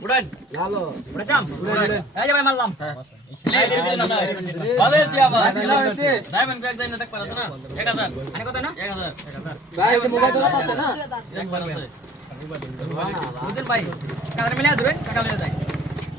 Buran. Lalo. Buran jam. Buran. Hei jam malam. Ini di sini nanti. Balik siapa? Balik siapa? Saya mengkritik saya nanti kepada sana. Ya kata. Ani kata na? Ya kata. Saya itu mau kata apa na? Yang kepada saya. Mungkin baik. Kamu melihat dulu? Kamu melihat dulu?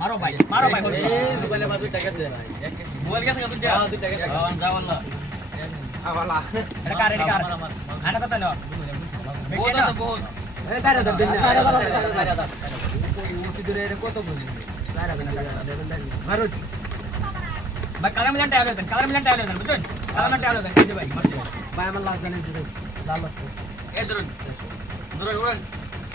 মারো ভাই মারো ভাই দুবালে বাজুই টাকা দে ভাই বুয়ার কাছে কত দে দুই টাকা আওয়ান যা বললা ভাই আমার লাগে না